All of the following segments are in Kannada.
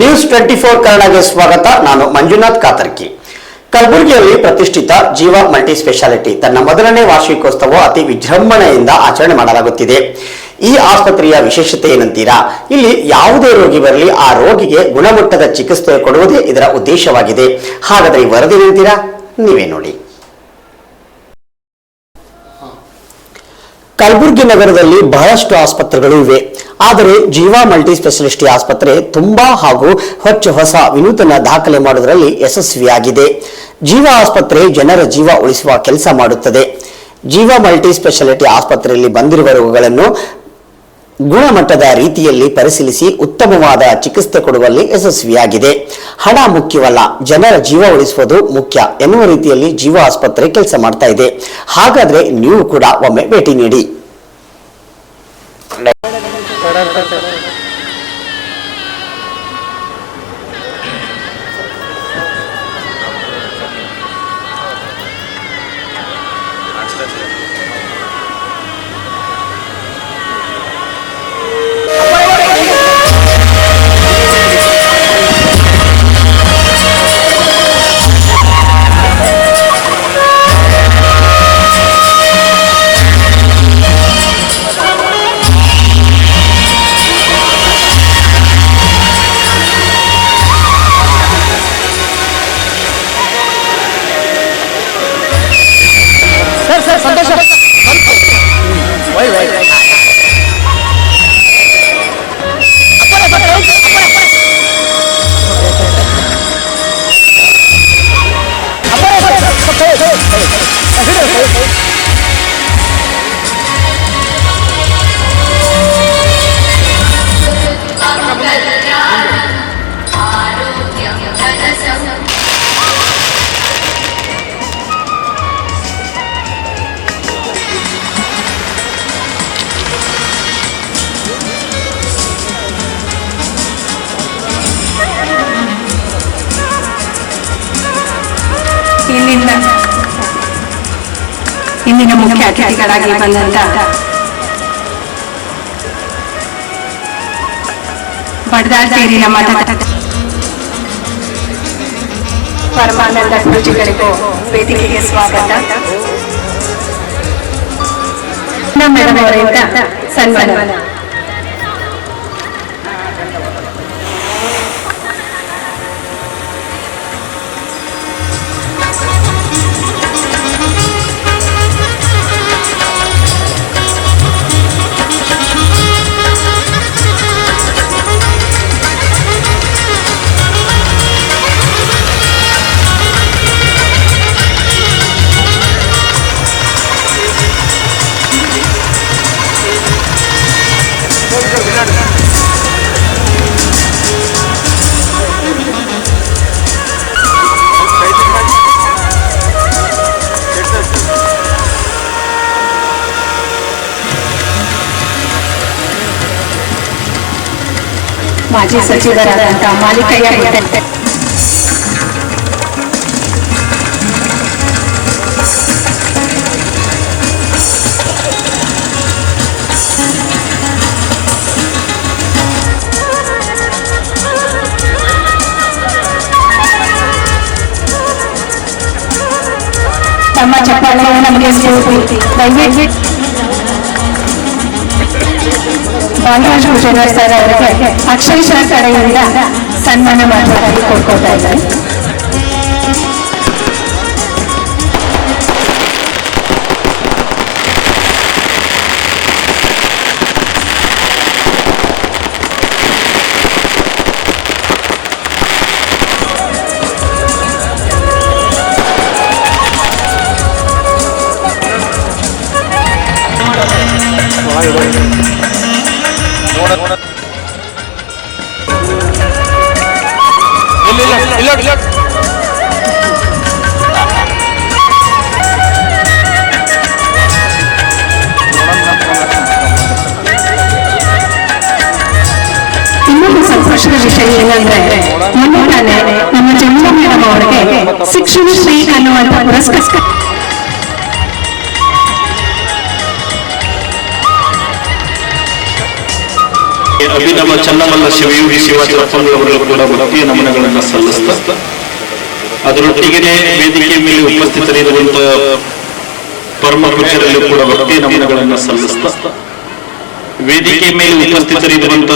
ನ್ಯೂಸ್ ಟ್ವೆಂಟಿ ಫೋರ್ ಕನ್ನಡಗೆ ಸ್ವಾಗತ. ನಾನು ಮಂಜುನಾಥ್ ಕಾತರ್ಕಿ. ಕಲಬುರಗಿಯಲ್ಲಿ ಪ್ರತಿಷ್ಠಿತ ಜೀವ ಮಲ್ಟಿ ಸ್ಪೆಷಾಲಿಟಿ ತನ್ನ ಮೊದಲನೇ ವಾರ್ಷಿಕೋತ್ಸವ ಅತಿ ವಿಜೃಂಭಣೆಯಿಂದ ಆಚರಣೆ ಮಾಡಲಾಗುತ್ತಿದೆ. ಈ ಆಸ್ಪತ್ರೆಯ ವಿಶೇಷತೆ ಏನಂತೀರಾ? ಇಲ್ಲಿ ಯಾವುದೇ ರೋಗಿ ಬರಲಿ, ಆ ರೋಗಿಗೆ ಗುಣಮಟ್ಟದ ಚಿಕಿತ್ಸೆ ಕೊಡುವುದೇ ಇದರ ಉದ್ದೇಶವಾಗಿದೆ. ಹಾಗಾದರೆ ಈ ವರದಿ ನೀಡ್ತೀರಾ ನೀವೇ ನೋಡಿ. ಕಲಬುರಗಿ ನಗರದಲ್ಲಿ ಬಹಳಷ್ಟು ಆಸ್ಪತ್ರೆಗಳು ಇವೆ. ಆದರೆ ಜೀವಾ ಮಲ್ಟಿ ಸ್ಪೆಷಲಿಸ್ಟ್ ಆಸ್ಪತ್ರೆ ತುಂಬಾ ಹಾಗೂ ಹೊಚ್ಚ ಹೊಸ ವಿನೂತನ ದಾಖಲೆ ಮಾಡುವುದರಲ್ಲಿ ಯಶಸ್ವಿಯಾಗಿದೆ. ಜೀವ ಆಸ್ಪತ್ರೆ ಜನರ ಜೀವ ಉಳಿಸುವ ಕೆಲಸ ಮಾಡುತ್ತದೆ. ಜೀವ ಮಲ್ಟಿ ಸ್ಪೆಷಾಲಿಟಿ ಆಸ್ಪತ್ರೆಯಲ್ಲಿ ಬಂದಿರುವ ರೋಗಗಳನ್ನು ಗುಣಮಟ್ಟದ ರೀತಿಯಲ್ಲಿ ಪರಿಶೀಲಿಸಿ ಉತ್ತಮವಾದ ಚಿಕಿತ್ಸೆ ಕೊಡುವಲ್ಲಿ ಯಶಸ್ವಿಯಾಗಿದೆ. ಹಣ ಮುಖ್ಯವಲ್ಲ, ಜನರ ಜೀವ ಉಳಿಸುವುದು ಮುಖ್ಯ ಎನ್ನುವ ರೀತಿಯಲ್ಲಿ ಜೀವ ಆಸ್ಪತ್ರೆ ಕೆಲಸ ಮಾಡ್ತಾ ಇದೆ. ಹಾಗಾದ್ರೆ ನೀವು ಕೂಡ ಒಮ್ಮೆ ಭೇಟಿ ನೀಡಿ. கடற்கரை ಮುಖ್ಯ ಅತಿಥಿಗಳಾಗಿ ಬಂದಂತ ಬಡದಾಳ್ತೇರಿನ ಮಠದ ಪರಮಾನಂದ ಗುರುಜಿಗಳಿಗೂ ವೇದಿಕೆಗೆ ಸ್ವಾಗತ ನಮ್ಮ ಮೇಡಮ್ ಅವರಿಂದ ಸನ್ಮಾನ ಮಾಜಿ ಸಚಿವರಾದಂಥ ಮಾಲಿಕಯ್ಯ ಹೆಗಡೆ ತಮ್ಮ ಚಪ್ಪಾಳೆಯನ್ನು ನಮಗೆ ಸ್ಫೂರ್ತಿ ದಯವಿಟ್ಟು ಬಾಲರಾಜ್ ಗುಜರಾತ್ ಸರ್ ಅವರಿಗೆ ಅಕ್ಷರಶಃ ಕಡೆಯಿಂದ ಸನ್ಮಾನ ಮಾಡುವುದಾಗಿ ಕೊಡ್ಕೊತಾ ಇದ್ದಾರೆ ಇನ್ನೊಂದು ಸಂತೋಷದ ವಿಷಯ ಏನಂದ್ರೆ ಮೊನ್ನೆ ತಾನೇ ನಮ್ಮ ಜಮ್ಮು ಮೇಡಮ್ ಅವರಿಗೆ ಶಿಕ್ಷಣ ಶ್ರೀ ಅನ್ನುವಂತ ಪುರಸ್ಕಾರ ಅಭಿನವ ಚನ್ನಮಲ್ಲ ಶಿವಯೋಗಿ ಶಿವಾಚಾರ್ಯಗಳವರೆಗೂ ಕೂಡ ಭಕ್ತಿಯ ನಮನಗಳನ್ನು ಸಲ್ಲಿಸ್ತಾ ಅದರೊಟ್ಟಿಗೆ ವೇದಿಕೆ ಮೇಲೆ ಉಪಸ್ಥಿತರಿರುವಂತ ಪರಮ ಪೂಜ್ಯರಲ್ಲೂ ಕೂಡ ಭಕ್ತಿಯ ನಮನಗಳನ್ನು ಸಲ್ಲಿಸ್ತಾ, ವೇದಿಕೆ ಮೇಲೆ ಉಪಸ್ಥಿತರಿರುವಂತ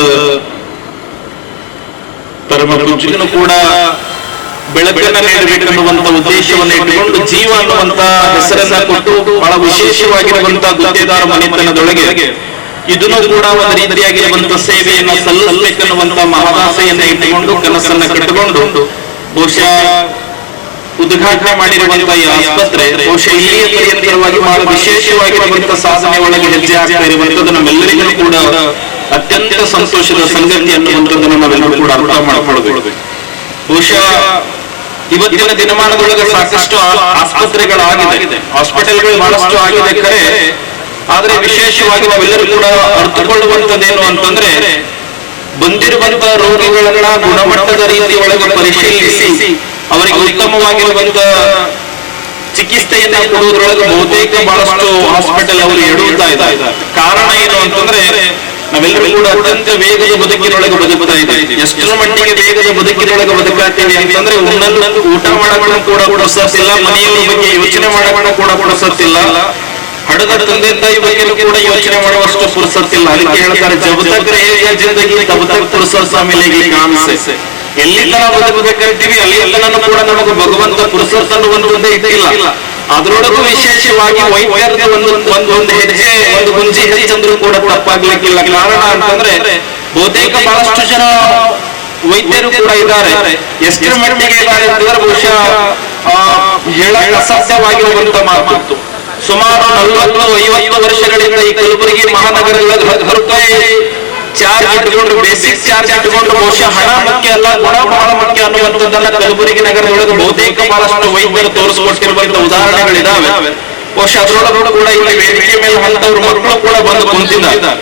ಪರಮ ಪೂಜ್ಯನು ಕೂಡ ಬೆಳಕನ್ನ ನೀಡಬೇಕೆನ್ನುವಂತ ಉದ್ದೇಶವನ್ನು ಇಟ್ಟುಕೊಂಡು ಜೀವ ಅನ್ನುವಂತ ಹೆಸರನ್ನ ಕೊಟ್ಟು ಬಹಳ ವಿಶೇಷವಾಗಿರುವಂತಹ ಗುತ್ತೇದಾರ ಮನೆತನದೊಳಗೆ ಇದನ್ನು ಕೂಡ ಒಂದು ರೀತಿಯಾಗಿರುವಂತ ಸೇವೆಯನ್ನ ಸಲ್ಲಿಸಬೇಕನ್ನುವಂತ ಮಹದಾಸೆಯನ್ನ ಇಟ್ಟುಕೊಂಡು ಕನಸನ್ನ ಕಟ್ಟಿಕೊಂಡು ಬಹುಶಃ ಉದ್ಘಾಟನೆ ಮಾಡಿರುವಂತ ಈ ಆಸ್ಪತ್ರೆ ಬಹುಶಃ ಇಲ್ಲಿಯ ಪರ್ಯಂತರವಾಗಿ ಬಹಳ ವಿಶೇಷವಾಗಿರುವಂತ ಸಾಧನೆ ಒಳಗೆ ಹೆಜ್ಜೆ ಆಗ್ತಾ ಇರುವಂತದ್ದು ನಮ್ಮೆಲ್ಲರಿಗೂ ಕೂಡ ಅತ್ಯಂತ ಸಂತೋಷದ ಸಂಗತಿ ಅನ್ನುವಂಥದ್ದನ್ನು ನಾವೆಲ್ಲರೂ ಕೂಡ ಅರ್ಥ ಮಾಡಿಕೊಳ್ಳಬೇಕು. ಬಹುಶಃ ಇವತ್ತಿನ ದಿನಮಾನದೊಳಗೆ ಸಾಕಷ್ಟು ಆಸ್ಪತ್ರೆಗಳಾಗಿದೆ. ಹಾಸ್ಪಿಟಲ್ಗಳು ಬಹಳಷ್ಟು ಆಗಿದೆ ಕರೆ ಆದ್ರೆ ವಿಶೇಷವಾಗಿ ನಾವೆಲ್ಲರೂ ಕೂಡ ಅರ್ಥಕೊಳ್ಳುವಂತದ್ದೇನು ಅಂತಂದ್ರೆ ಬಂದಿರುವಂತ ರೋಗಿಗಳನ್ನ ಗುಣಮಟ್ಟದ ರೀತಿ ಒಳಗೆ ಪರಿಶೀಲಿಸಿ, ಅವರಿಗೆ ಉತ್ತಮವಾಗಿರುವಂತ ಚಿಕಿತ್ಸೆಯನ್ನ ಕೊಡುವುದರೊಳಗೆ ಬಹುತೇಕ ಬಹಳಷ್ಟು ಹಾಸ್ಪಿಟಲ್ ಅವರು ಎಡುತ್ತಾ ಇದ್ದಾರೆ. ಕಾರಣ ಏನು ಅಂತಂದ್ರೆ, ನಾವೆಲ್ಲರೂ ಕೂಡ ಅತ್ಯಂತ ವೇಗದ ಬದುಕಿನೊಳಗೆ ಬದುಕ್ತಾ ಇದೆ ಎಷ್ಟರ ಮಟ್ಟಿಗೆ ವೇಗದ ಬದುಕಿನೊಳಗೆ ಬದುಕಾಗ್ತೀವಿ ಅಂತಂದ್ರೆ ಒಂದೊಂದು ಊಟ ಮಾಡಕ್ಕೂ ಕೂಡ ಪುರಸತ್ತಿಲ್ಲ, ಮನೆಯವರ ಬಗ್ಗೆ ಯೋಚನೆ ಮಾಡಕ್ಕೂ ಕೂಡ ಪುರಸತ್ತಿಲ್ಲ. ಹಡಗ ತಂದೆ ತಾಯಿ ಬಗ್ಗೆ ಕೂಡ ಯೋಚನೆ ಮಾಡುವಷ್ಟು ಪುರುಸತ್ತಿಲ್ಲ. ಅದಕ್ಕೆ ಹೇಳ್ತಾರೆ ಜಬತಕ್ರೆ ಹೇಗೆ ಜಿಂದಗಿ ತಬತಕ್ ಪುರುಸತ್ ಆಮೇಲೆ ಕಾಣಿಸೆ. ಎಲ್ಲಿ ತನ ಬದುಕಬೇಕಾಗಿರ್ತೀವಿ ಅಲ್ಲಿ ಎಲ್ಲನನ್ನು ಕೂಡ ನಮಗೆ ಭಗವಂತ ಪುರುಸತ್ ಒಂದು ಒಂದೇ ಇದ್ದಿಲ್ಲ ಅದರೊಳಗೂ ವಿಶೇಷವಾಗಿ ವೈಜ್ಞಾನಿಕ ಒಂದು ಒಂದು ಹೆಜ್ಜೆ, ಒಂದು ಗುಂಜಿ ಹೆಚ್ಚಂದ್ರೂ ಕೂಡ ತಪ್ಪಾಗ್ಲಿಕ್ಕಿಲ್ಲ. ಕಾರಣ ಅಂತಂದ್ರೆ, ಬಹುತೇಕ ಬಹಳಷ್ಟು ಜನ ವೈದ್ಯರು ಕೂಡ ಇದ್ದಾರೆ. ಎಷ್ಟರ ಮಟ್ಟಿಗೆ ಇದ್ದಾರೆ ಅಂತಂದ್ರೆ ಬಹುಶಃ ಹೇಳಕ್ಕೆ ಅಸಾಧ್ಯವಾಗಿರುವಂತ ಮಾತು. ಸುಮಾರು ನಲವತ್ತು, ಐವತ್ತು ವರ್ಷಗಳಿಂದ ಈ ಕಲಬುರಗಿ ಮಹಾನಗರ ಹತ್ತು ರೂಪಾಯಿ ಚಾರ್ಜ್ ಇಟ್ಕೊಂಡು ಬೇಸಿಕ್ ಚಾರ್ಜ್ ಇಟ್ಕೊಂಡು ಬಹುಶಃ ಹಣ ಮುಖ್ಯ ಅಲ್ಲ, ಗುಣ ಬಹಳ ಮುಖ್ಯ ಅನ್ನುವಂಥದ್ದನ್ನ ಕಲಬುರಗಿ ನಗರದೊಳಗೆ ಬಹುತೇಕ ಬಹಳಷ್ಟು ವೈದ್ಯರು ತೋರಿಸಿಕೊಟ್ಟಿರುವಂತ ಉದಾಹರಣೆಗಳಿದಾವೆ. ಬಹುಶಃ ಅದರೊಳಗೂ ಕೂಡ ಇಲ್ಲಿ ವೇದಿಕೆ ಮೇಲೆ ಹಂತವ್ರ ಮಕ್ಕಳು ಕೂಡ ಬಂದು ಕುಂತಿದ್ದಾರೆ.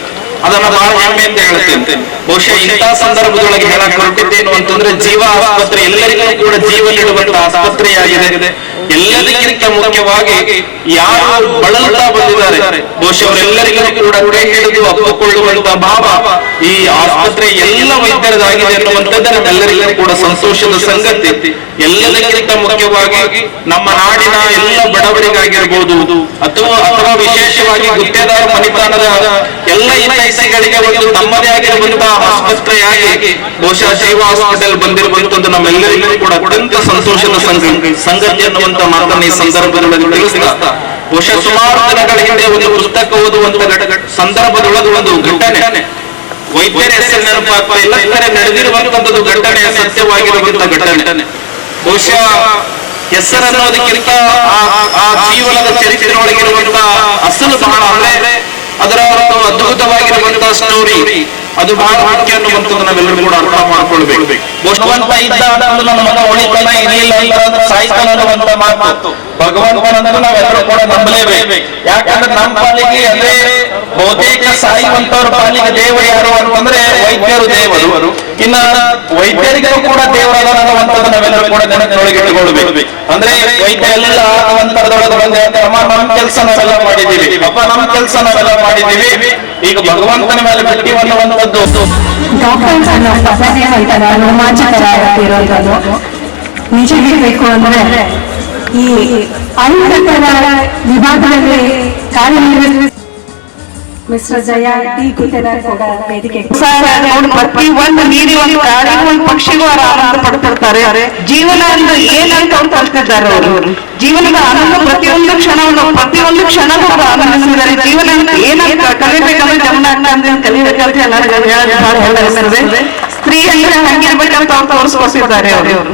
ಅದನ್ನ ಬಹಳ ಹೆಮ್ಮೆ ಅಂತ ಹೇಳ್ತೇನೆ ಬಹುಶಃ ಇಂತಹ ಸಂದರ್ಭದೊಳಗೆ ಹೇಳಕ್ ಹೊರಟಿದ್ದೇನು ಅಂತಂದ್ರೆ ಜೀವ ಆಸ್ಪತ್ರೆ ಎಲ್ಲರಿಗೂ ಕೂಡ ಜೀವ ನೀಡುವಂತ ಆಸ್ಪತ್ರೆಯಾಗಿದೆ. ಎಲ್ಲದಕ್ಕಿಂತ ಮುಖ್ಯವಾಗಿ ಯಾರು ಬಳಲ್ತಾ ಬಂದಿದ್ದಾರೆ, ಬಹುಶಃ ಅವರೆಲ್ಲರಿಗೂ ಕೂಡ ಕೈ ಹಿಡಿದು ಒಪ್ಪಿಕೊಳ್ಳುವಂತ ಭಾವ ಈ ಆಸ್ಪತ್ರೆ ಎಲ್ಲ ವೈದ್ಯರದಾಗಿದೆ ಅನ್ನುವಂಥದ್ದು ನಮ್ಮೆಲ್ಲರಿಗೂ ಕೂಡ ಸಂತೋಷದ ಸಂಗತಿ. ಎಲ್ಲದಕ್ಕಿಂತ ಮುಖ್ಯವಾಗಿ ನಮ್ಮ ನಾಡಿನ ಎಲ್ಲ ಬಡವರಿಗಾಗಿರ್ಬೋದು, ಅಥವಾ ಅಥವಾ ವಿಶೇಷವಾಗಿ ಗುತ್ತೇದಾರ ಮನಿತಾನದ ಎಲ್ಲ ಹಿತೈಷಿಗಳಿಗೆ ಒಂದು ತಮ್ಮದೇ ಆಗಿರುವಂತಹ ಆಸ್ಪತ್ರೆಯಾಗಿ ಬಹುಶಃ ಬಂದಿರುವಂತ ಹಾಸ್ಪಿಟಲ್ ಬಂದಿರುವಂತದ್ದು ನಮ್ಮೆಲ್ಲರಿಗೂ ಕೂಡ ಅತ್ಯಂತ ಸಂತೋಷದ ಸಂಗ- ಸಂಗತಿ ಅನ್ನುವಂತ ಮಾತನ್ನ ಈ ಸಂದರ್ಭದಲ್ಲಿ ತಿಳಿಸ್ತಾ, ಬಹುಶಃ ಸುಮಾರು ದಿನಗಳ ಹಿಂದೆ ಒಂದು ಪುಸ್ತಕ ಓದುವಂತ ಸಂದರ್ಭದೊಳಗೆ ಒಂದು ಘಟನೆ. ವೈದ್ಯರ ಹೆಸರು ನೆನಪಾಗ್ತಾ ನಡೆದಿರುವಂತದ್ದು ಘಟನೆ ಸತ್ಯವಾಗಿರುವಂತಹ ಘಟನೆ. ಬಹುಶಃ ಹೆಸರನ್ನೋದಕ್ಕಿಂತ ಆ- ಜೀವನದ ಚರಿತ್ರೆ ಒಳಗಿರುವಂತ ಅಸಲು ಬಹಳ ಅದ್ಭುತವಾಗಿರುವಂತಹ ಸ್ಟೋರಿ ಅದು ಬಹಳ ಮುಖ್ಯ ಅನ್ನುವಂಥದ್ದು ನಾವೆಲ್ಲರೂ ಕೂಡ ಅರ್ಥ ಮಾಡ್ಕೊಳ್ಬೇಕು. ಭಗವಂತ ಭಗವಂತನನ್ನು ನಾವೆಲ್ಲರೂ ಕೂಡ ನಂಬಲೇಬೇಕು. ಯಾಕಂದ್ರೆ ನಮ್ಮ ಪಾಲಿಗೆ ಅದೇ ಬಹುತೇಕ ಸಾಯುವಂತವ್ರ ಪಾಲಿಗೆ ದೇವ ಯಾರು ಅಂತಂದ್ರೆ ವೈದ್ಯರು ದೇವರು. ಇನ್ನ ವೈದ್ಯರಿಗೂ ಕೂಡ ದೇವರಾದ ಅನ್ನುವಂಥದ್ದು ನಾವೆಲ್ಲರೂ ಕೂಡ ನೆನಪಿನೊಳಗೆ ಇಟ್ಟುಕೊಳ್ಬೇಕು ಅಂದ್ರೆ ವೈದ್ಯ ಎಲ್ಲ ಅಂತರದೊಳಗೆ ಬಂದು ಹೇಳ್ತಾರೆ, ಅಮ್ಮ ನಮ್ ಕೆಲಸ ನಾವೆಲ್ಲ ಮಾಡಿದ್ದೀವಿ. ಅಪ್ಪ ನಮ್ ಕೆಲಸ ನಾವೆಲ್ಲ ಮಾಡಿದ್ದೀವಿ. ಈಗ ಭಗವಂತನ ಮೇಲೆ ಬಿಟ್ಟು ಅನ್ನುವಂಥದ್ದು ಡಾಕ್ಟರ್ಸ್ ಅನ್ನೋ ಪದನೇ ಒಂಥರ ರೋಮಾಂಚಕರ ಇರುವಂತದ್ದು ನಿಜ ಹೇಳಬೇಕು ಅಂದ್ರೆ ಈ ಅಹಿತಕರ ವಿಭಾಗದಲ್ಲಿ ಕಾರ್ಯನಿರ್ವಹಿಸ ಮಿಸ್ಟರ್ ಜಯ ಟಿ ಕೂಡ ವೇದಿಕೆ ಪ್ರತಿ ಒಂದು ನೀರಿ ಒಂದು ಪ್ರಾಣಿ ಒಂದು ಪಕ್ಷಿಗೂ ಅವ್ರು ಆನಂದ ಪಡ್ತಿರ್ತಾರೆ. ಜೀವನ ಅಂದ್ರೆ ಏನಂತ ಅವ್ರು ಕಲ್ತಿದ್ದಾರೆ ಅವರು. ಜೀವನದ ಆನಂದ ಪ್ರತಿಯೊಂದು ಕ್ಷಣವನ್ನು ಪ್ರತಿಯೊಂದು ಕ್ಷಣವೂ ಅವ್ರು ಆನಂದಿಸಿದ್ದಾರೆ ಜೀವನ ಅಂತ ಏನಂತ ಕಲಿಬೇಕಂದ್ರೆ ಗಮನ ಆಗ್ತದೆ ಕಲಿಬೇಕಂತ ಎಲ್ಲರಿಗೂ ಹಂಗಿರ್ಬೇಕಂತ ಅವ್ರು ತೋರಿಸ್ಕೊಳ್ತಿದ್ದಾರೆ ಅವರು.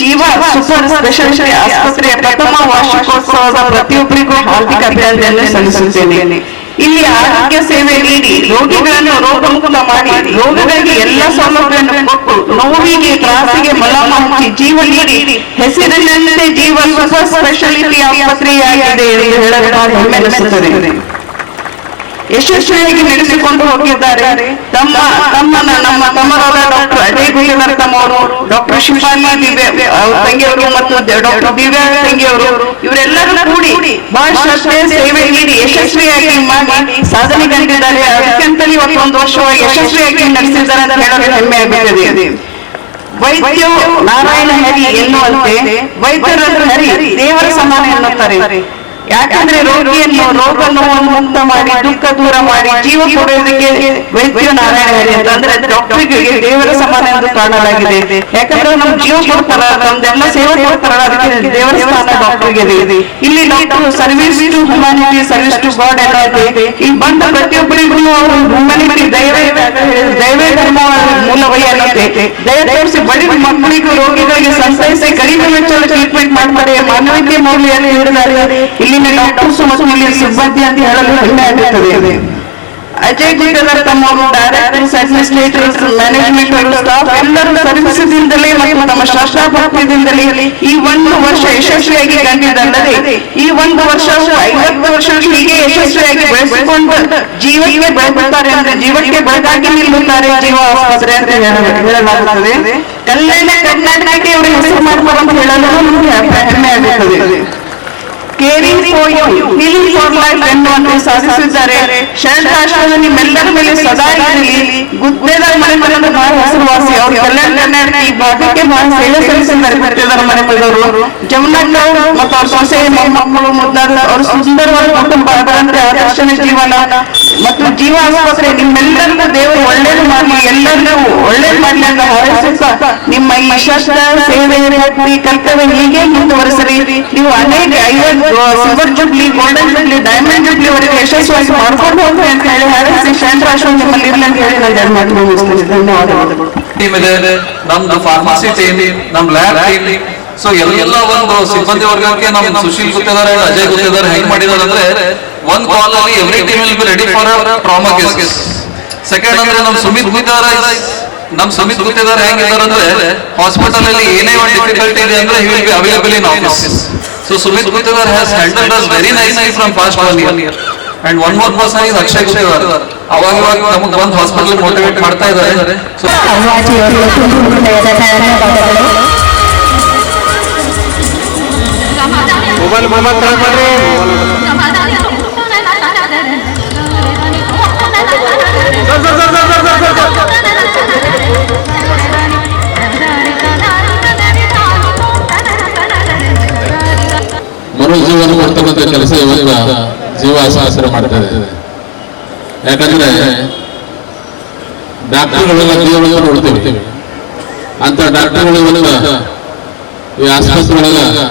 ಜೀವ ಸೂಪರ್ ಸ್ಪೆಷಾಲಿಟಿ ಆಸ್ಪತ್ರೆಯ ಪ್ರಥಮ ವಾರ್ಷಿಕೋತ್ಸವದ ಪ್ರತಿಯೊಬ್ಬರಿಗೂ ಹಾರ್ದಿಕ ಅಭಿನಂದನೆ ಸಲ್ಲಿಸುತ್ತೇನೆ. ಇಲ್ಲಿ ಆರೋಗ್ಯ ಸೇವೆ ನೀಡಿ ರೋಗಿಗಳನ್ನು ರೋಗಮುಕ್ತ ಮಾಡಿ ರೋಗಗಳಿಗೆ ಎಲ್ಲ ಸೌಲಭ್ಯವನ್ನು ಕೊಟ್ಟು ನೋವಿಗೆ ತ್ರಾಸಿಗೆ ಮಲಮ ಹಚ್ಚಿ ಜೀವ ನೀಡಿ. ಹೆಸರಿನಲ್ಲೇ ಜೀವ ಸೂಪರ್ ಸ್ಪೆಷಾಲಿಟಿ ಆಸ್ಪತ್ರೆಯಾಗಿದೆ ಎಂದು ಹೇಳಲು ಹೆಮ್ಮೆ ಯಶಸ್ವಿಯಾಗಿ ನಡೆಸಿಕೊಂಡು ಹೋಗಿದ್ದಾರೆ. ತಮ್ಮ ತಮ್ಮನ ನಮ್ಮ ತಮ್ಮರಾದ ಡಾಕ್ಟರ್ ಅಜಯ್ ಗುಲೇವರ್ ತಮ್ಮವರು ಡಾಕ್ಟರ್ ಶಿಫಾನಿ ದಿವ್ಯ, ಅವ್ರ ತಂಗಿಯವರು ಮತ್ತು ಡಾಕ್ಟರ್ ದಿವ್ಯಾ ತಂಗಿಯವರು, ಇವರೆಲ್ಲರೂ ಕೂಡಿ ಬಹಳ ಶ್ರದ್ಧೆ ಸೇವೆ ನೀಡಿ ಯಶಸ್ವಿಯಾಗಿ ಮಾಡಿ ಸಾಧನೆ ಕಂಡಿದ್ದಾರೆ. ಅದಕ್ಕಂತಲೇ ಇವತ್ತು ಒಂದು ವರ್ಷವಾಗಿ ಯಶಸ್ವಿಯಾಗಿ ನಡೆಸಿದ್ದಾರೆ ಅಂತ ಹೇಳಲು ಹೆಮ್ಮೆ ಆಗುತ್ತದೆ. ವೈದ್ಯ ನಾರಾಯಣ ಹರಿ ಎನ್ನುವಂತೆ ವೈದ್ಯರ ಹರಿ ದೇವರ ಸಮಾನ ಎನ್ನುತ್ತಾರೆ. ಯಾಕಂದ್ರೆ ರೋಗಿಯನ್ನು ರೋಗ ನೋವನ್ನು ಮುಕ್ತ ಮಾಡಿ ದುಃಖ ದೂರ ಮಾಡಿ ಜೀವ ಕೊಡುವುದಕ್ಕೆ ವೈದ್ಯ ನಾರಾಯಣ ಹರಿ ಅಂತ ಅಂದ್ರೆ ಡಾಕ್ಟರ್ಗೆ ದೇವರ ಸಮಾನ ಎಂದು ಕಾಣಲಾಗಿದೆ ಯಾಕಂದ್ರೆ ನಮ್ ಜೀವ ಕೊಡ್ತಾರ ನಮ್ದೆಲ್ಲ ಸೇವೆ ಕೊಡ್ತಾರ ಅದಕ್ಕೆ ದೇವರ ಸ್ಥಾನ ಡಾಕ್ಟರ್ಗೆ ಇದೆ ಇಲ್ಲಿ doctor service to humanity service to God ಇದೆ ಈಗ ಬಂದ ಪ್ರತಿಯೊಬ್ಬರಿಗೂ ಅವರು ಹ್ಯುಮಾನಿಟಿ ದೈವೇ ದೈವೇ ಧರ್ಮ ಮೂಲವೈ ಅನ್ನತ್ತೆ ದಯ ತೋರಿಸಿ ಬಡಿ ಮಕ್ಕಳಿಗೂ ರೋಗಿಗಳಿಗೆ ಸಂತೈಸಿ ಕಡಿಮೆ ವೆಚ್ಚ ಟ್ರೀಟ್ಮೆಂಟ್ ಮಾಡ್ತಾರೆ ಮಾನವೀಯ ಮೌಲ್ಯ ನೀಡಿದ್ದಾರೆ ಇಲ್ಲಿನ ಡಾಕ್ಟರ್ಸ್ ಮತ್ತು ಇಲ್ಲಿನ ಸಿಬ್ಬಂದಿ ಅಂತ ಹೇಳಲು ಹೆಮ್ಮೆ ಆಗುತ್ತದೆ ಅಜಯ್ ಗುಡ್ಡದರ್ ತಮ್ಮವರು ಡೈರೆಕ್ಟರ್ಸ್ ಅಡ್ಮಿನಿಸ್ಟ್ರೇಟರ್ಸ್ ಮ್ಯಾನೇಜ್ಮೆಂಟ್ ಸ್ಟಾಫ್ ಎಲ್ಲರೂ ಸರ್ವಿಸದಿಂದಲೇ ಮತ್ತು ತಮ್ಮ ಶ್ರದ್ಧಾಭಕ್ತಿಯಿಂದಲೇ ಈ ಒಂದು ವರ್ಷ ಯಶಸ್ವಿಯಾಗಿ ಕಂಡಿದ್ದಲ್ಲದೆ, ಈ ಒಂದು ವರ್ಷವು ಐವತ್ತು ವರ್ಷಗಳು ಹೀಗೆ ಯಶಸ್ವಿಯಾಗಿ ಬೆಳೆಸಿಕೊಂಡು ಜೀವಕ್ಕೆ ಬೆಳಗುತ್ತಾರೆ ಅಂದ್ರೆ ಜೀವಕ್ಕೆ ಬೆಳಗಾಗಿ ನಿಲ್ಲುತ್ತಾರೆ ಜೀವ ಆಸ್ಪತ್ರೆ ಅಂತ ಹೇಳ- ಹೇಳಲಾಗುತ್ತದೆ. ಕಲ್ಯಾಣ ಕರ್ನಾಟಕಕ್ಕೆ ಇವರು ಹೆಸರು ಮಾಡ್ತಾರೆ ಅಂತ ಹೇಳಲು ನಮಗೆ ಹೆಮ್ಮೆ ಆಗುತ್ತದೆ. Caring for you healing for life ಎನ್ನುವಂತೆ ಸಾಧಿಸಿದ್ದಾರೆ ಶರಣ ರಾಷ್ಟ್ರದ ನಿಮ್ಮೆಲ್ಲರ ಮೇಲೆ ಸದಾ ಇರಲಿ. ಗುದ್ದೇದಾರ್ ಮನೆ ಮನೆಯಿಂದ ಬಹಳ ಹೆಸರುವಾಸಿ ಅವರು ಎಲ್ಲರನ್ನ ಈ ಭಾಗಕ್ಕೆ ಬಹಳ ಸೇವೆ ಸಲ್ಲಿಸಿದ್ದಾರೆ ಗುದ್ದೇದಾರ್ ಮನೆ ಮನೆಯವರು ಜಮುನಕ್ಕ ಮತ್ತು ಅವ್ರ ಸೊಸೆ ಮೊಮ್ಮಕ್ಕಳು ಮುದ್ದಾದ ಅವರು ಸುಂದರವಾದ ಕುಟುಂಬ ಅದರಂತೆ ಆಕರ್ಷಣೆ ಜೀವನ ಮತ್ತು ಜೀವ ಆಸ್ಪತ್ರೆ ನಿಮ್ಮೆಲ್ಲರಿಗೂ ದೇವರು ಒಳ್ಳೇದು ಮಾಡಲಿ ಎಲ್ಲರಿಗೂ ಒಳ್ಳೇದು ಮಾಡಲಿ ಅಂತ ಹಾರೈಸುತ್ತಾ ನಿಮ್ಮ ಈ ಶಸ್ತ್ರ ಸೇವೆ ಭಕ್ತಿ ಕರ್ತವ್ಯ ಹೀಗೆ ಮುಂದುವರೆಸರಿ. ನೀವು ಅನೇಕ ಐವತ್ತು silver jubilee golden jubilee diamond jubilee ವರೆಗೆ ಯಶಸ್ವಿಯಾಗಿ ಮಾಡ್ಕೊಂಡು ಹೋಗ್ರಿ ಅಂತ ಹೇಳಿ ಹಾರೈಸಿ ರಾಷ್ಟ್ರ ನಿಮ್ಮಲ್ಲಿ ಇರಲಿ ಅಂತ ಹೇಳಿ ನಾನು ಎರಡು ಮಾತು ಮುಗಿಸ್ತೇನೆ ಧನ್ಯವಾದಗಳು ಟೀಮ್ ಇದೆ ನಮ್ದು ಫಾರ್ಮಸಿ ಟೀಮ್ ನಮ್ ಲ್ಯಾಬ್ ಟೀಮ್ ಸೊ ಎಲ್ಲ ಒಂದು ಸಿಬ್ಬಂದಿ ವರ್ಗಕ್ಕೆ ನಮ್ ಸುಶೀಲ್ ಗುತ್ತಿದ್ದಾರೆ ಅಜಯ್ ಗುತ್ತಿದ್ದಾರೆ ಹೆಂಗ್ ಮಾಡಿದಾರೆ ಅಂದ್ರೆ ಒಂದ್ ಕಾಲ್ ಅಲ್ಲಿ every team will be ready for trauma case second ಅಂದ್ರೆ ನಮ್ ಸುಮಿತ್ ಗುತ್ತಿದ್ದಾರೆ ನಮ್ ಸುಮಿತ್ ಗುತ್ತಿದ್ದಾರೆ ಹೆಂಗಿದ್ದಾರೆ ಅಂದ್ರೆ ಹಾಸ್ಪಿಟಲ್ ಅಲ್ಲಿ ಏನೇ ಒಂದು ಡಿಫಿಕಲ್ಟಿ ಇದೆ ಅಂದ್ರೆ will be available in office so Sumit Guttedar has handled us very nicely from past one year and one more person is Akshay Guttedar ಅವಾಗ ಇವಾಗ ನಮಗ್ ಬಂದ್ ಹಾಸ್ಪಿಟಲ್ ಮೋಟಿವೇಟ್ ಮಾಡ್ತಾ ಇದ್ದಾರೆ ಸೊ ಅವಾಜಿಯವರು ತುಂಬ ಹೃದಯದ ಧನ್ಯವಾದಗಳು ಮರುಜೀವನ ಕೊಡ್ತಕ್ಕಂಥ ಕೆಲಸ ಇವಾಗ ಜೀವ ಆಸ್ಪತ್ರೆ ಮಾಡ್ತಾ ಇದೆ ಯಾಕಂದ್ರೆ ಡಾಕ್ಟರ್ಗಳೆಲ್ಲ ದೇವರನ್ನ ನೋಡ್ತೀವಿ. ಅಂತ ಡಾಕ್ಟರ್ಗಳು ಇವಾಗ ಈ ಆಸ್ಪತ್ರೆಗಳೆಲ್ಲ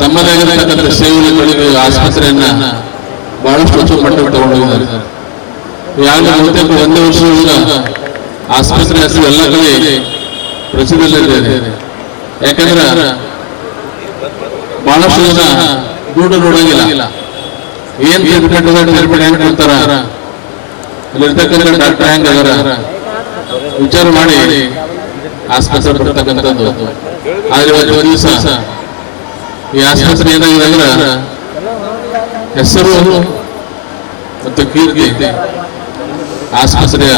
ತಮ್ಮದೇ ಆಗಿರ್ತಕ್ಕಂಥ ಸೇವೆಗಳಿಗೆ ಆಸ್ಪತ್ರೆಯನ್ನ ಬಹಳಷ್ಟು ಉಚ್ಚ ಮಟ್ಟಕ್ಕೆ ತಗೊಂಡೋಗಿದ್ದಾರೆ ಯಾವುದೇ ಬಹುತೇಕ ಒಂದು ವರ್ಷದಿಂದ ಆಸ್ಪತ್ರೆ ಹೆಸರು ಎಲ್ಲ ಕಡೆ ಪ್ರಸಿದ್ಧದಲ್ಲಿದೆ ಯಾಕಂದ್ರೆ ಬಹಳಷ್ಟು ಜನ ದುಡ್ಡು ನೋಡಂಗಿಲ್ಲ. ಏನ್ ಟ್ರೀಟ್ಮೆಂಟ್ ಹೆಂಗ್ ಕೊಡ್ತಾರ ಅಲ್ಲಿರ್ತಕ್ಕಂಥ ಡಾಕ್ಟರ್ ಹೆಂಗ್ ಅದಾರ ವಿಚಾರ ಮಾಡಿ ಆಸ್ಪತ್ರೆ ಬರ್ತಕ್ಕಂಥದ್ದು ಆದ್ರೆ ಒಂದು ದಿವಸ ಈ ಆಸ್ಪತ್ರೆ ಏನಾಗಿದೆ ಅಂದ್ರೆ ಹೆಸರು ಮತ್ತು ಕೀರ್ತಿ. ಆಸ್ಪತ್ರೆಯ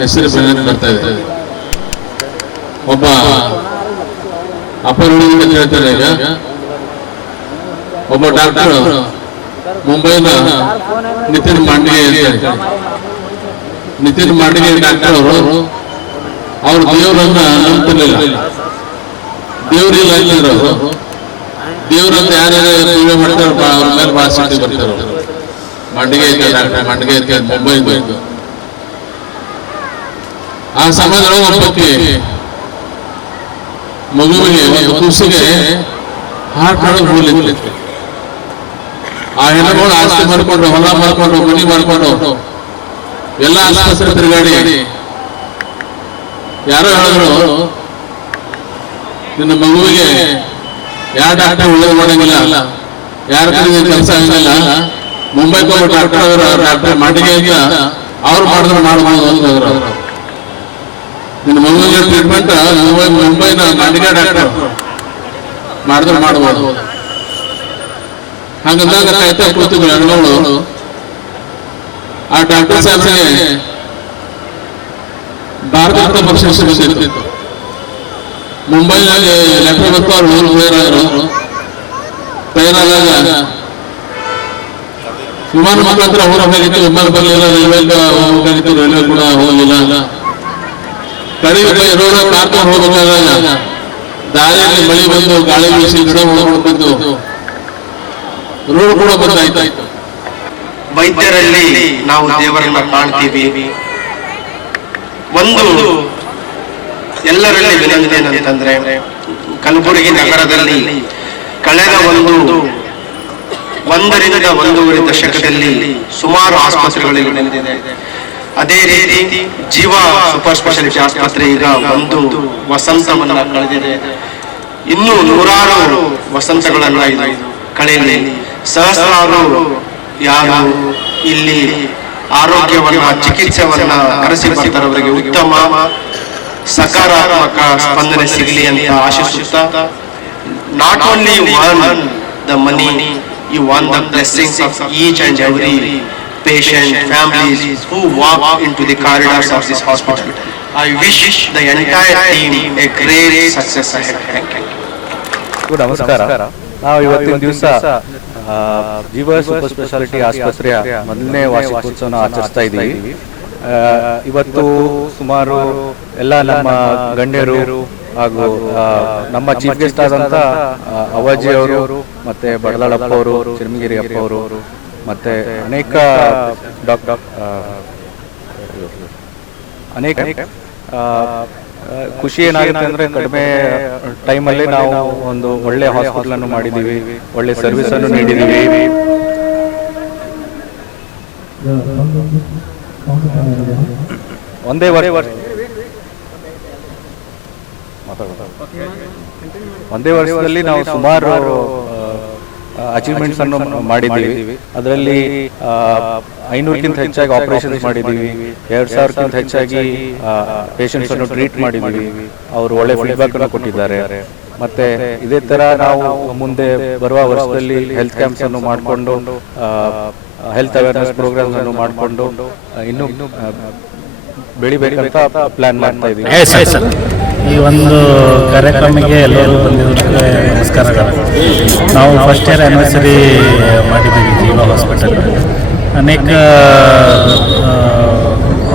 ಹೆಸರು ಬೆನ್ನ ಬರ್ತಾ ಇದೆ ಒಬ್ಬ ಅಪರೂಢ ಅಂತ ಹೇಳ್ತಾರೆ ಈಗ. ಒಬ್ಬ ಡಾಕ್ಟರ್ ಮುಂಬೈನ ನಿತಿನ್ ಮಾಂಡಿಗೆ ನಿತಿನ್ ಮಾಂಡಿಗೆ ಡಾಕ್ಟರ್ ಅವರು ಅವರು ದೇವರನ್ನ ನಂಬ್ತಿರ್ಲಿಲ್ಲ. ದೇವರಿಲ್ಲ ಅಂತಿದ್ರು ಅವರು. ದೇವರಂತ ಯಾರ್ಯಾರು ಪೂಜೆ ಮಾಡ್ತಾರೆ ಅವ್ರ ಮೇಲೆ ಭಾಳ ಬರ್ತಾರೆ ಮಂಡಿಗೆ ಐತೆ ಡಾಕ್ಟರ್ ಮಂಡಿಗೆ ಐತೆ ಮುಂಬೈ ಆ ಸಮಯದೊಳಗೆ ಒಬ್ಬಕ್ಕೆ ಮಗುವಿಗೆ, ಒಂದು ಕೂಸಿಗೆ ಹಾರ್ಟ್ ಹೋಲಿತ್ತು ಆ ಹೆಣ್ಣುಗಳು ಆಸ್ತಿ ಮಾಡ್ಕೊಂಡು ಹೊಲ ಮಾಡ್ಕೊಂಡು ಮನಿ ಮಾಡ್ಕೊಂಡು. ಎಲ್ಲ ಆಸ್ಪತ್ರೆ ತಿರುಗಾಡಿ ಯಾರೋ ಹೇಳಿದ್ರು ನಿನ್ನ ಮಗುವಿಗೆ ಯಾವ ಡಾಕ್ಟರ್ ಒಳ್ಳೇದು ಮಾಡಂಗಿಲ್ಲ. ಯಾರ ಕೆಲಸ ಆಗಂಗಿಲ್ಲ. ಮುಂಬೈಗೆ ಹೋಗಿ ಡಾಕ್ಟರ್ ಅವರು ಡಾಕ್ಟರ್ ಮಾಡಿಗೆ ಇಲ್ಲ. ಅವ್ರು ಮಾಡಿದ್ರು ಮಾಡಬಹುದು ಅಂತ ಅವರು. ನಿನ್ನ ಮಗುವಿಗೆ ಟ್ರೀಟ್ಮೆಂಟ್ ಮುಂಬೈ ಮುಂಬೈನ ಮಾಡಿಗೆ ಡಾಕ್ಟರ್ ಮಾಡಿದ್ರು ಮಾಡ್ಬೋದು. ಹಂಗಂದಾಗ ಕಾಯ್ತಾ ಕೂತಿದ್ರು ಹೆಣ್ಮಗಳು ಆ ಡಾಕ್ಟರ್ ಸಾಹೇಬ್ರಿಗೆ ಭಾರತ ಪಕ್ಷ ಬಂದಿತ್ತು ಮುಂಬೈನಲ್ಲಿ ಲೆಟರ್ ಬಂತು ಅವ್ರು ತಯಾರಾದ್ರು ತಯಾರಾದಾಗ ವಿಮಾನ ಮುಖಾಂತರ ಹೋಗಬೇಕಾಗಿತ್ತು ವಿಮಾನ ಬರಲಿಲ್ಲ ರೈಲ್ವೆ ಹೋಗಬೇಕಾಗಿತ್ತು ರೈಲ್ವೆ ಕೂಡ ಹೋಗಲಿಲ್ಲ ಕಡಿಮೆ ರೋಡ್ ಕಾರ್ಕೊಂಡು ಹೋಗಬೇಕಾದಾಗ ದಾರಿಯಲ್ಲಿ ಮಳೆ ಬಂದು ಗಾಳಿ ಬೀಸಿ ಗಿಡ ಹೊಡ್ಕೊಂಡು ರೋಡ್ ಕೂಡ ಬಂದಾಯ್ತಾಯ್ತು ವೈದ್ಯರಲ್ಲಿ ನಾವು ದೇವರನ್ನ ಕಾಣ್ತೀವಿ. ಒಂದು ಎಲ್ಲರಲ್ಲಿ ವಿನಂತಿ ಏನಂತಂದ್ರೆ ಕಲಬುರಗಿ ನಗರದಲ್ಲಿ ಕಳೆದ ಒಂದು ಒಂದರಿಂದ ಒಂದೂವರೆ ದಶಕದಲ್ಲಿ ಸುಮಾರು ಆಸ್ಪತ್ರೆಗಳಲ್ಲಿ ನಡೆದಿದೆ ಅದೇ ರೀತಿ ಜೀವ ಸೂಪರ್ ಸ್ಪೆಷಾಲಿಟಿ ಆಸ್ಪತ್ರೆ ಈಗ ಒಂದು ವಸಂತವನ್ನ ಕಳೆದಿದೆ. ಇನ್ನೂ ನೂರಾರು ವಸಂತಗಳನ್ನ ಇದು ಕಳೆಯಲಿ. ಸಹಸ್ರಾರು ಯಾರು ಇಲ್ಲಿ ಆರೋಗ್ಯವನ್ನ ಚಿಕಿತ್ಸೆವನ್ನ ಕರೆಸಿ ಬರ್ತಾರವರಿಗೆ ಉತ್ತಮ ಸಕಾರಾತ್ಮಕ ಸ್ಪಂದನೆ ಸಿಗಲಿ ಅಂತ ಆಶಿಸುತ್ತಾ not only won the money you won the blessings of each and every patient families who walk into the corridors of this hospital. I wish the entire team a great success ahead. Thank you. ನಮಸ್ಕಾರ ನಾವು ಇವತ್ತಿನ ದಿವಸ ಜೀವ ಸೂಪರ್ ಸ್ಪೆಷಾಲಿಟಿ ಆಸ್ಪತ್ರೆಯ ಮೊದಲನೇ ವಾರ್ಷಿಕೋತ್ಸವನ ಆಚರಿಸ್ತಾ ಇದ್ದೀವಿ. ಇವತ್ತು ಸುಮಾರು ಎಲ್ಲ ನಮ್ಮ ಗಣ್ಯರು ಹಾಗೂ ನಮ್ಮ ಚೀಫ್ ಗೆಸ್ಟ್ ಆದಂತ ಅವಾಜಿ ಅವರು ಮತ್ತೆ ಬಡದಾಳಪ್ಪ ಅವರು ಚಿರಮಗಿರಿ ಅಪ್ಪ ಅವರು ಮತ್ತೆ ಅನೇಕ ಡಾಕ್ಟರ್ ಅನೇಕ ಖುಷಿ ಏನಾಗುತ್ತೆ ಅಂದ್ರೆ ಕಡಿಮೆ ಟೈಮಲ್ಲಿ ನಾವು ಒಂದು ಒಳ್ಳೆ ಹಾಸ್ಪಿಟಲ್ ಅನ್ನು ಮಾಡಿದೀವಿ ಒಳ್ಳೆ ಸರ್ವಿಸ್ ಅನ್ನು ನೀಡಿದೀವಿ ಒಂದೇ ವರ್ಷ. ಒಂದೇ ವರ್ಷದಲ್ಲಿ ನಾವು ಸುಮಾರು ಅಚೀವ್ಮೆಂಟ್ಸ್ ಅನ್ನು ಮಾಡಿದ್ದೀವಿ. ಅದರಲ್ಲಿ ಐನೂರಕ್ಕಿಂತ ಹೆಚ್ಚಾಗಿ ಆಪರೇಷನ್ಸ್ ಮಾಡಿದ್ದೀವಿ. ಎರಡು ಸಾವಿರಕ್ಕಿಂತ ಹೆಚ್ಚಾಗಿ ಪೇಷಂಟ್ಸ್ ಅನ್ನು ಟ್ರೀಟ್ ಮಾಡಿದ್ದೀವಿ. ಅವರು ಒಳ್ಳೆ ಫೀಡ್ಬ್ಯಾಕ್ ಅನ್ನು ಕೊಟ್ಟಿದ್ದಾರೆ. ಮತ್ತೆ ಇದೇ ತರ ನಾವು ಮುಂದೆ ಬರುವ ವರ್ಷದಲ್ಲಿ ಹೆಲ್ತ್ ಕ್ಯಾಂಪ್ಸ್ ಅನ್ನು ಮಾಡಿಕೊಂಡು ಹೆಲ್ತ್ ಅವೇರ್ನೆಸ್ ಪ್ರೋಗ್ರಾಮ್ಸ್ ಅನ್ನು ಮಾಡಿಕೊಂಡು ಇನ್ನೂ ಬೆಳಿಬೇಕಂತ ಪ್ಲಾನ್ ಮಾಡ್ತಾ ಇದ್ದೀವಿ. ಒಂದು ಕಾರ್ಯಕ್ರಮಕ್ಕೆ ಎಲ್ಲರೂ ಬಂದಿದ್ದಕ್ಕೆ ನಮಸ್ಕಾರಗಳು. ನಾವು ಫಸ್ಟ್ ಇಯರ್ ಆ್ಯನಿವರ್ಸರಿ ಮಾಡಿದ್ದೀವಿ ಜೀವ ಹಾಸ್ಪಿಟಲ್ ಅನೇಕ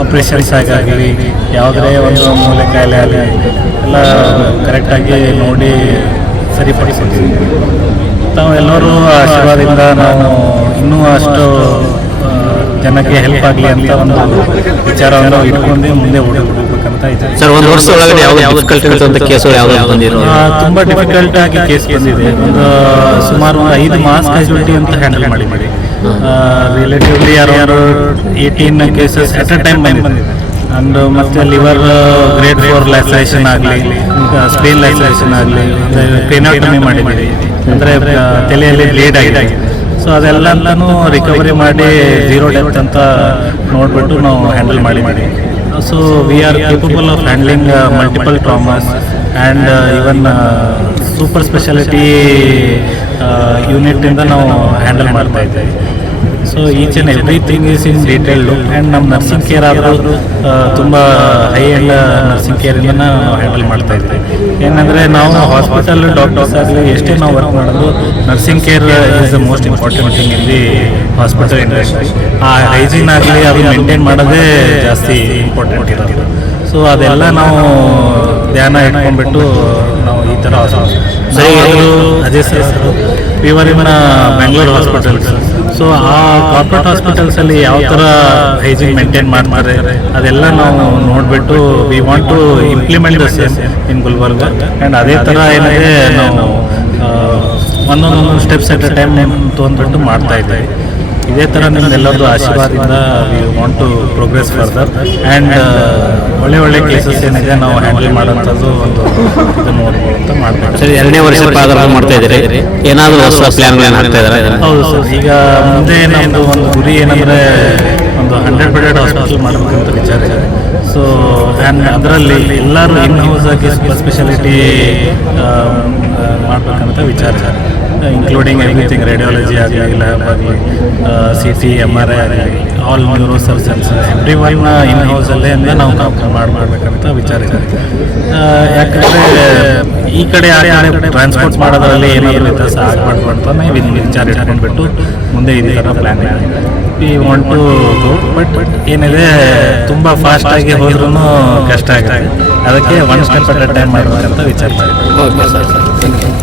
ಆಪ್ರೇಷನ್ಸ್ ಆಗಾಗಲಿ ಯಾವುದೇ ಒಂದು ಮೂಲೆ ಕಾಯಿಲೆ ಆಗಲಿ, ಎಲ್ಲ ಕರೆಕ್ಟಾಗಿ ನೋಡಿ ಸರಿಪಡಿಸಿದ್ದೀವಿ. ತಾವು ಎಲ್ಲರೂ ಆಶೀರ್ವಾದದಿಂದ ನಾವು ಇನ್ನೂ ಅಷ್ಟು ಜನಕ್ಕೆ ಹೆಲ್ಪ್ ಆಗಲಿ ಅಂತ ಒಂದು ವಿಚಾರವನ್ನು ಇಟ್ಕೊಂಡು ಮುಂದೆ ಹೋಗ್ಬೇಕಂತ ಇದೆ. ಸರ್ ಒಂದು ವರ್ಷ ಒಳಗಡೆ ಯಾವ ಡಿಫಿಕಲ್ಟ್ ತುಂಬಾ ಆಗಿ ಕೇಸ್ ಬಂದಿದೆ. ಒಂದು ಸುಮಾರು ಒಂದು ಐದು ಮಾಸ್ ಕ್ಯಾಶುಲಿಟಿ ಅಂತ ಹ್ಯಾಂಡಲ್ ಮಾಡಿದ್ದೀವಿ ರಿಲೇಟಿವ್ಲಿ ಯಾರು eighteen cases at a time ಬಂದಿದೆ. ಅಂಡ್ ಮತ್ತೆ ಲಿವರ್ ಗ್ರೇಡ್ ಫೋರ್ ಲ್ಯಾಸರೇಷನ್ ಆಗಲಿ ಸ್ಪೇನ್ ಲ್ಯಾಸರೇಷನ್ ಆಗಲಿ ಪೆನಾಟಮಿ ಮಾಡಿ ಮಾಡಿ. ಅಂದರೆ ತಲೆಯಲ್ಲಿ ಬ್ಲೇಡ್ ಆಗಿದೆ. ಸೊ ಅದೆಲ್ಲನೂ ರಿಕವರಿ ಮಾಡಿ ಜೀರೋ ಡೆಪ್ತ್ ಅಂತ ನೋಡಿಬಿಟ್ಟು ನಾವು ಹ್ಯಾಂಡಲ್ ಮಾಡಿದ್ದೀವಿ. So we are capable of handling multiple traumas and even super speciality ಯೂನಿಟಿಂದ ನಾವು ಹ್ಯಾಂಡಲ್ ಮಾಡ್ತಾ ಇದ್ದೀವಿ. So each and everything is in detailed and ನಮ್ಮ ನರ್ಸಿಂಗ್ ಕೇರ್ ಆದರೂ ತುಂಬ ಹೈ ಎಂಡ್ ನರ್ಸಿಂಗ್ ಕೇರಿಂದ ನಾವು ಹ್ಯಾಂಡಲ್ ಮಾಡ್ತಾ ಇದ್ದೀವಿ ಏನಂದರೆ ನಾವು ಹಾಸ್ಪಿಟಲ್ ಡಾಕ್ಟರ್ಸ್ ಆಗಲಿ ಎಷ್ಟೇ ನಾವು ವರ್ಕ್ ಮಾಡೋದು nursing care is the most important thing the hospital industry ಆ ಹೈಜೀನ್ ಆಗಲಿ ಅದು ಮೇಂಟೈನ್ ಮಾಡೋದೇ ಜಾಸ್ತಿ ಇಂಪಾರ್ಟೆಂಟ್ ಇರೋದು. ಸೊ ಅದೆಲ್ಲ ನಾವು ಧ್ಯಾನ ಇಟ್ಕೊಂಡ್ಬಿಟ್ಟು ನಾವು ಈ ಥರ ಸರಿ ಅದೇ ಸರ್ ಇವರ್ ಬೆಂಗಳೂರು ಬೆಂಗಳೂರು ಹಾಸ್ಪಿಟಲ್ಸ್ ಸೊ ಆ ಕಾರ್ಪೊರೇಟ್ ಹಾಸ್ಪಿಟಲ್ಸಲ್ಲಿ ಯಾವ ತರ ಹೈಜೀನ್ ಮೇಂಟೈನ್ ಮಾಡ್ತಾರೆ, ಅದೆಲ್ಲ ನಾವು ನೋಡಿಬಿಟ್ಟು we want to implement the same in Gulbarga and ಅದೇ ಥರ ಏನಿದೆ, ನಾವು ಒಂದೊಂದೊಂದು ಸ್ಟೆಪ್ಸ್ ಅಟ್ ಅ ಟೈಮ್ ತೊಗೊಂಡ್ಬಿಟ್ಟು ಮಾಡ್ತಾ ಇದ್ದೀವಿ. ಇದೇ ಥರ ನಿಮ್ಮೆಲ್ಲರದ್ದು ಆಶೀರ್ವಾದದಿಂದ we want to progress further and ಒಳ್ಳೆ ಒಳ್ಳೆ ಕೇಸಸ್ ಏನಿದೆ ನಾವು ಹ್ಯಾಂಡಲ್ ಮಾಡೋಂಥದ್ದು ಒಂದು ಇದು ನೋಡ್ಬೋದು ಅಂತ ಮಾಡ್ಬೇಕು. ಸರ್ ಎರಡನೇ ವರ್ಷ ಪಾದಾರ್ಪಣೆ ಮಾಡ್ತಾ ಇದ್ದೀರಿ. ಏನಾದರೂ ಹೊಸ ಪ್ಲ್ಯಾನ್ಗಳೇನು ಹಾಕ್ತಾ ಇದ್ದಾರೆ ಹೌದು ಸರ್ ಈಗ ಮುಂದೆ ನಮ್ಮದು ಒಂದು ಗುರಿ ಏನಂದರೆ ಒಂದು ಹಂಡ್ರೆಡ್ ಬೆಡೆಡ್ ಹಾಸ್ಪಿಟಲ್ ಮಾಡಬೇಕಂತ ವಿಚಾರ ಇದೆ. ಸೊ ಆ್ಯಂಡ್ ಅದರಲ್ಲಿ ಎಲ್ಲರೂ ಇನ್ ಹೌಸ್ ಆಗಿ ಸ್ಪೆಷಾಲಿಟಿ ಮಾಡಬೇಕಂತ ವಿಚಾರ ಇನ್ಕ್ಲೂಡಿಂಗ್ ಎವ್ರಿಥಿಂಗ್ ರೇಡಿಯಾಲಜಿ ಆಗಲಿ ಲ್ಯಾಬ್ ಆಗಲಿ C T M R I ಆಗಲಿ all neurosurgeons every one in ಹೌಸಲ್ಲೇ ನಾವು ಮಾಡಿ ಮಾಡಬೇಕಂತ ವಿಚಾರ ಯಾಕಂದರೆ ಈ ಕಡೆ ಆ ಕಡೆ ಟ್ರಾನ್ಸ್ಪೋರ್ಟ್ ಮಾಡೋದ್ರಲ್ಲಿ ಏನಾದರೂ ವ್ಯತ್ಯಾಸ ಆಗಬಾರ್ದು ವಿನ್ ವಿಚಾರ ಇಟ್ಕೊಂಡ್ಬಿಟ್ಟು ಮುಂದೆ ಇದೇ ಥರ ಪ್ಲ್ಯಾನ್ ಇದೆ. We want to go but ಏನಿದೆ, ತುಂಬ ಫಾಸ್ಟಾಗಿ ಹೋದ್ರೂ ಕಷ್ಟ ಆಗುತ್ತೆ. ಅದಕ್ಕೆ one step at a time ಮಾಡಬೇಕಂತ ವಿಚಾರ ಮಾಡಿದ್ವಿ